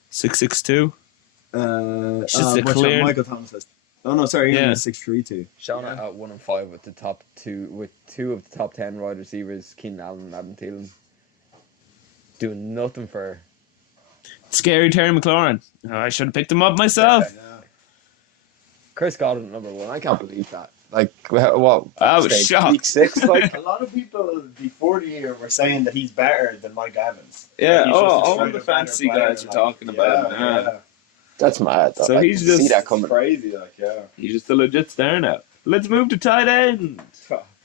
662. Just a clear. Michael Thomas has Oh no, sorry, Yeah. Ingram was 6'3" Shauna at 1 and 5 with the top two, with 2 of the top 10 wide receivers, Keenan Allen and Adam Thielen, doing nothing for her. Scary Terry McLaurin. Oh, I should have picked him up myself. Chris Godwin at #1. I can't believe that. Like, what? I was stage? shocked. Week 6, like. A lot of people before the year were saying that he's better than Mike Evans. Yeah, He's just a all straight the up fantasy better player, guys are talking about him. Yeah. That's mad. Though. So he's I can see just that coming. Crazy, like, yeah. He's just a legit star now. Let's move to tight end.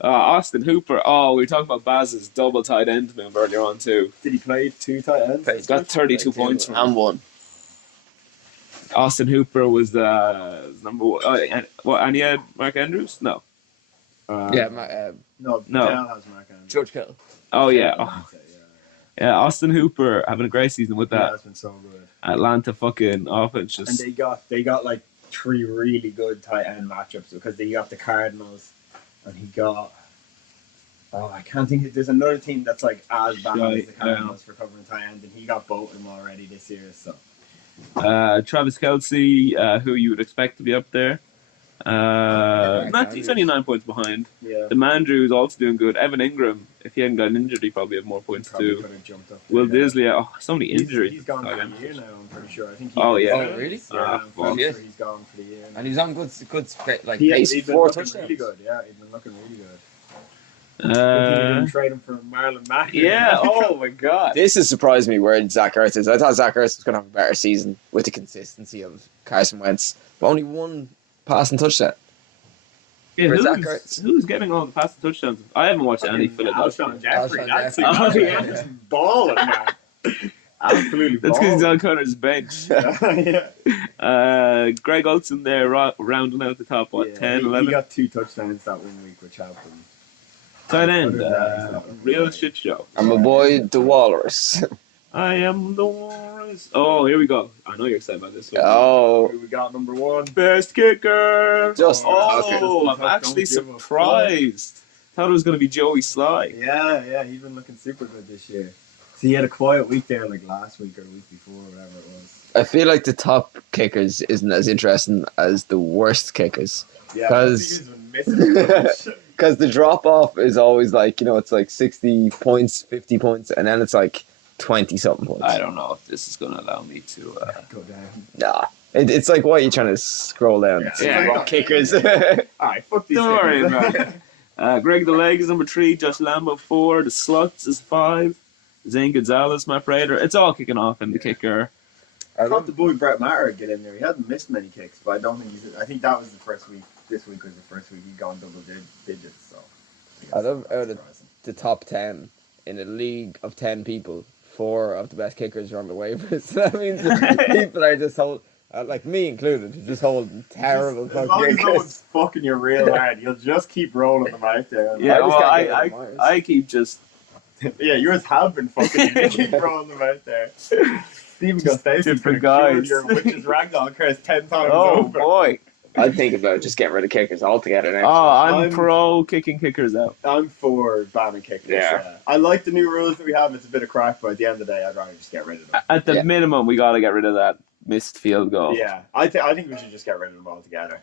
Austin Hooper. Oh, we were talking about Baz's double tight end move earlier on too. Did he play 2 tight ends? He's got 32 points from And 1. Austin Hooper was the number one. And he had Mark Andrews? No. Uh, Yeah, No, No. Cal has Mark Andrews. George Kittle. Oh, yeah. Oh, yeah, Austin Hooper having a great season with Yeah, that that's been so good. Atlanta fucking offense. And Just they got like 3 really good tight end matchups because they got the Cardinals and he got I can't think there's another team that's like as bad as the Cardinals for covering tight end, and he got both of them already this year. So Travis Kelce, who you would expect to be up there. He's only 9 points behind. yeah, The Mandrew is also doing good. Evan Ingram, if he hadn't gotten injured, he probably have more points probably too. could have jumped up. Will there, yeah. Disley, so many injuries. He's gone Tight for end. the year now. I'm pretty sure. I think. Oh, yeah. Oh, really? Yeah, Ah, I'm pretty fuck. sure he's gone for the year. And he's on good like He's pace. been 4 looking touchdowns. really good. Yeah, he's been looking really good. He didn't trade him for Marlon Mack. Yeah, oh my god. This has surprised me where Zach Ertz is. I thought Zach Ertz was going to have a better season with the consistency of Carson Wentz. But only 1 passing touchdown. Yeah, Where's Zach Ertz? who's getting all the passing touchdowns? I haven't watched any Philadelphia. Alshon Jeffrey. Alshon That's Jeffrey. just balling, man. Absolutely That's because he's balling. on Connor's bench. Yeah. Greg Olsen there rounding out the top, Yeah, 10, he 11? got 2 touchdowns that 1 week, which helped him. Tight end, Other than that, he's not real great. shit show. And my boy, the Walrus. I am the Walrus. Oh, here we go. I know you're excited about this one. Oh, Who we got number 1? Best kicker. Just- Oh, okay. I'm actually Don't give a fuck. surprised. Thought it was going to be Joey Sly. Yeah, he's been looking super good this year. So he had a quiet week there, like last week or the week before, whatever it was. I feel like the top kickers isn't as interesting as the worst kickers. Yeah, 'Cause- he's been missing. Because the drop off is always like, it's like 60 points, 50 points, and then it's like 20 something points. I don't know if this is going to allow me to. Go down. Nah. It's like, why are you trying to scroll down? Yeah. See Yeah. what kickers. Alright, fuck these Don't worry kickers. about it. Greg the Leg is number 3. Josh Lambo 4. The Sluts is 5. Zane Gonzalez, Matt Prater. It's all kicking off in the kicker. I thought the boy Brett Maher would get in there. He hasn't missed many kicks, but I don't think he's. I think that was the first week. This week was the first week he'd gone double digits. So I love out of the top 10 in a league of 10 people, 4 of the best kickers are on the waivers. That means that people are just like me included, just holding terrible as long fucking as no kickers. one's fucking you real hard, you'll just keep rolling them out there. Yeah, just well, can't get rid of Myers. I keep just. Yeah, yours have been fucking. You keep rolling them out there. Stephen Gustafsson different could have cured guys. your witch's ragdoll curse 10 times Oh over. boy! I'd think about just getting rid of kickers altogether Oh, now. I'm I'm- pro kicking kickers out. I'm for banning kickers. Yeah. I like the new rules that we have. It's a bit of crack, but at the end of the day, I'd rather just get rid of them. At the Yeah. minimum, we got to get rid of that missed field goal. Yeah, I think we should just get rid of them altogether.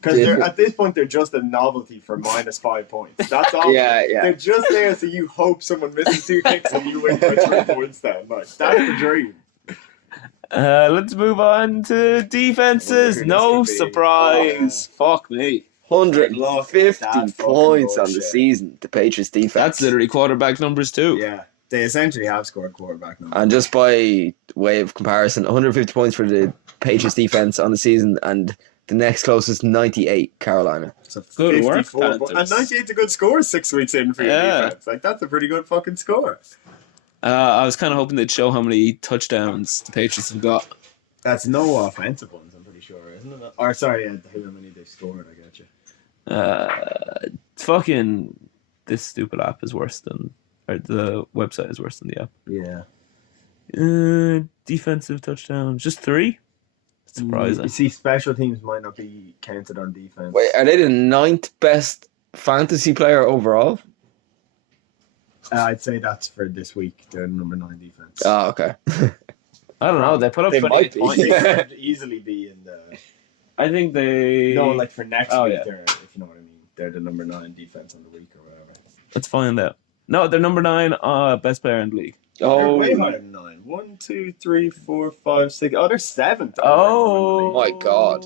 Because at this point, they're just a novelty for -5 points. That's all. Yeah. They're just there so you hope someone misses 2 kicks and you win by 3 points then. Like, that's the dream. Let's move on to defenses. This No could be- surprise. Fuck me. 150 That fucking points on the bullshit. season, the Patriots defense. That's literally quarterback numbers too. Yeah, they essentially have scored quarterback numbers. And just by way of comparison, 150 points for the Patriots defense on the season, and the next closest 98, Carolina. So Good work, 54 Panthers. and 98's a good score 6 weeks in for your Yeah. defense. Like, that's a pretty good fucking score. I was kind of hoping they'd show how many touchdowns the Patriots have got. That's no offensive ones, I'm pretty sure, isn't it? Or sorry, how many they've scored, I get you. Fucking this stupid app is worse than, or the website is worse than the app. Yeah. Defensive touchdowns, just 3. Surprising. You see, special teams might not be counted on defense. Wait, are they the 9th best fantasy player overall? I'd say that's for this week, their number 9 defense. Oh, okay. I don't know. They put up They 28 might be. points. They could easily be in the I think they. No, like for next Oh, week, yeah. they're, if you know what I mean, they're the number 9 defense on the week or whatever. Let's find out. No, they're number 9, best player in the league. They're Oh, way higher than 9. 1, 2, 3, 4, 5, 6. Oh, they're 7th. Oh my God.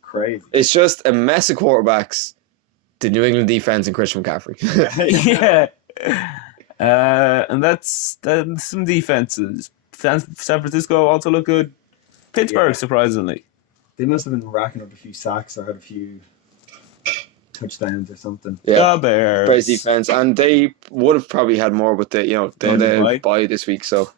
Crazy. it's just a mess of quarterbacks. The New England defense and Christian McCaffrey. Yeah. And that's some defenses. San Francisco also look good. Pittsburgh, Yeah. surprisingly. They must have been racking up a few sacks or had a few touchdowns or something. Yeah. The Bears. Bears defense, and they would have probably had more with the Bye. bye this week. So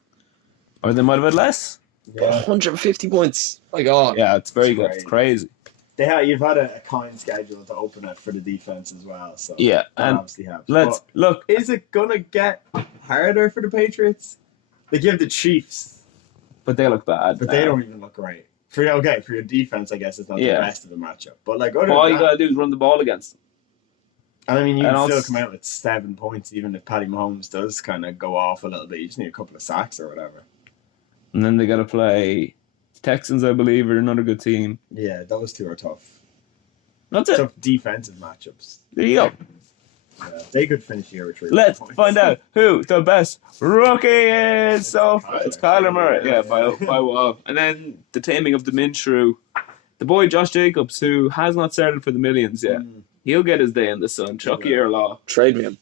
Or they might have had less. Yeah. 150 points. My God. Yeah, it's very It's good. It's crazy. You've had a kind schedule to open it for the defense as well. So Yeah, they and obviously have. let's But look. is it gonna get harder for the Patriots? They give the Chiefs, But they look bad. but they don't even look right. For your defense, I guess it's not Yeah. the best of the matchup. But like other All than you that, gotta do is run the ball against them. and I mean, you and can still also- come out with 7 points, even if Patty Mahomes does kind of go off a little bit. You just need a couple of sacks or whatever. And then they gotta play Texans, I believe, are another good team. Yeah, those two are tough. That's it. Tough defensive matchups. There you go. Yeah, they could finish here with 3 Let's points. find out who the best rookie is. So Kyler. it's Kyler Murray. Yeah, by well. And then the taming of the Minshew. The boy Josh Jacobs, who has not started for the millions yet. He'll get his day in the sun. Chucky or law. Trade me him.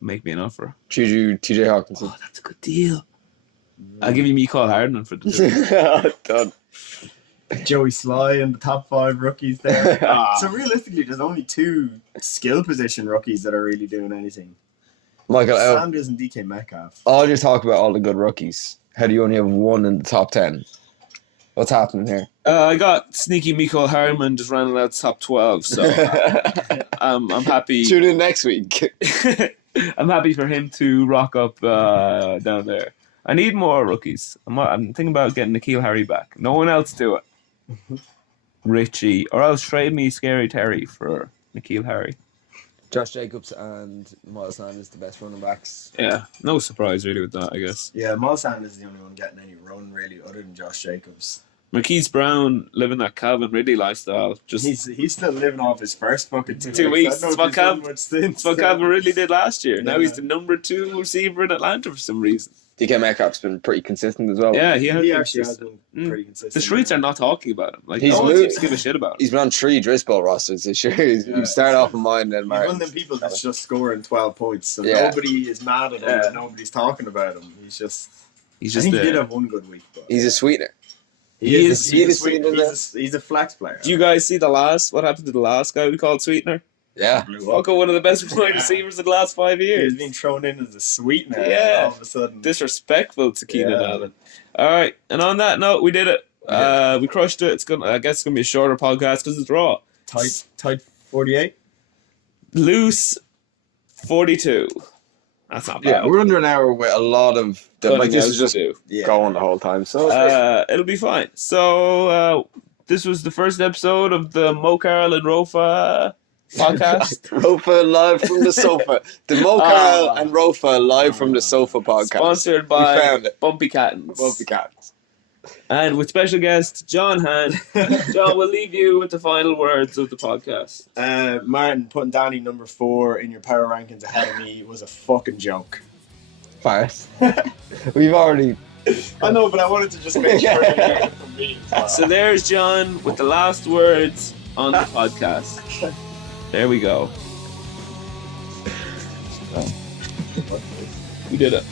Make me an offer. Juju, TJ Hawkinson. Oh, that's a good deal. I'll give you Michael Hardman for the two. Done. Joey Sly in the top 5 rookies there. Ah. So realistically, there's only 2 skill position rookies that are really doing anything. Michael, Sanders and DK Metcalf. all you talk about all the good rookies. How do you only have one in the top 10? What's happening here? I got sneaky Michael Hardman just running out top 12, so I'm happy. Tune in next week. I'm happy for him to rock up down there. I need more rookies. I'm thinking about getting N'Keal Harry back. No one else do it. Richie, or else trade me Scary Terry for N'Keal Harry. Josh Jacobs and Miles Sanders, the best running backs. Yeah, no surprise really with that, I guess. Yeah, Miles Sanders is the only one getting any run really, other than Josh Jacobs. Marquise Brown living that Calvin Ridley lifestyle. Just He's still living off his first fucking 2 weeks. I It's don't know what if he's done Calvin, much since. it's what Calvin Ridley did last year. Now Yeah. he's the number 2 receiver in Atlanta for some reason. DK Metcalf's been pretty consistent as well. Yeah, He has been actually has consistent. been pretty consistent. The streets are not talking about him. Like He's no one moved- seems to give a shit about him. He's been on 3 Drisbowl rosters this year. You start off in mine, then He's one of Martin. them people that's just scoring 12 points, so Yeah. nobody is mad at him Yeah. and nobody's talking about him. He's just I He's just think he did there. have one good week, but He's a sweetener. he's he a is sweet- sweetener. he's a flex player. Do you guys see what happened to the last guy we called Sweetener? Yeah. Fucking one of the best wide receivers in the last 5 years. He's been thrown in as a sweetener. Yeah. And all of a sudden, Disrespectful to Keenan Yeah. Allen. All right, and on that note, we did it. We crushed it. I guess it's gonna be a shorter podcast because it's raw. tight 48. Loose 42. That's not bad. Yeah, we're under an hour with a lot of... Plenty this else is to just do. Yeah. going the whole time. So It'll be fine. So this was the first episode of the Mocarl and Rofa podcast. Rofa live from the sofa. The Mocarl and Rofa live from the sofa podcast. Sponsored We by found it. Bumpy Cattens. Bumpy Cats. And with special guest John Hand. John, we'll leave you with the final words of the podcast. Martin, putting Danny number 4 in your power rankings ahead of me was a fucking joke. Farce. We've already... I know, but I wanted to just make sure you heard it from me. as well. So there's John with the last words on the podcast. There we go. We did it.